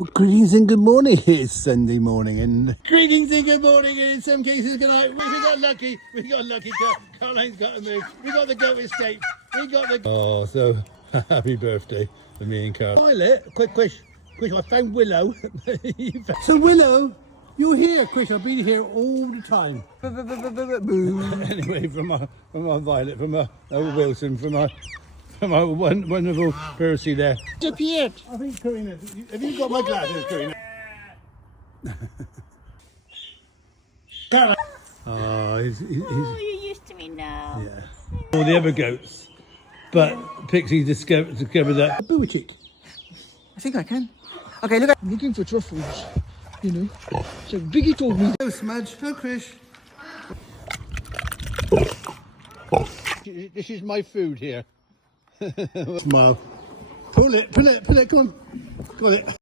Well, greetings and good morning. It's Sunday morning, and greetings and good morning, and in some cases good night. We got lucky. We got lucky. Caroline's got to move. We got the goat escape. We got the. Oh, so happy birthday for me and Carol. Violet, quick, I found Willow. So Willow, you're here, Chris. I've been here all the time. Anyway, from our Violet, from our Wilson, from our wonderful Percy there. Disappeared. I think Karina, have you got my glasses, Karina? Caroline. Oh, he's Oh, you're used to me now. yeah. All the other goats, but Pixie discovered that. Boo chick. I think I can. Okay, look, I'm looking for truffles, you know. So Biggie told me. Hello, Smudge. Hello, Chris. This is my food here. Smile. Pull it, come on. Got it.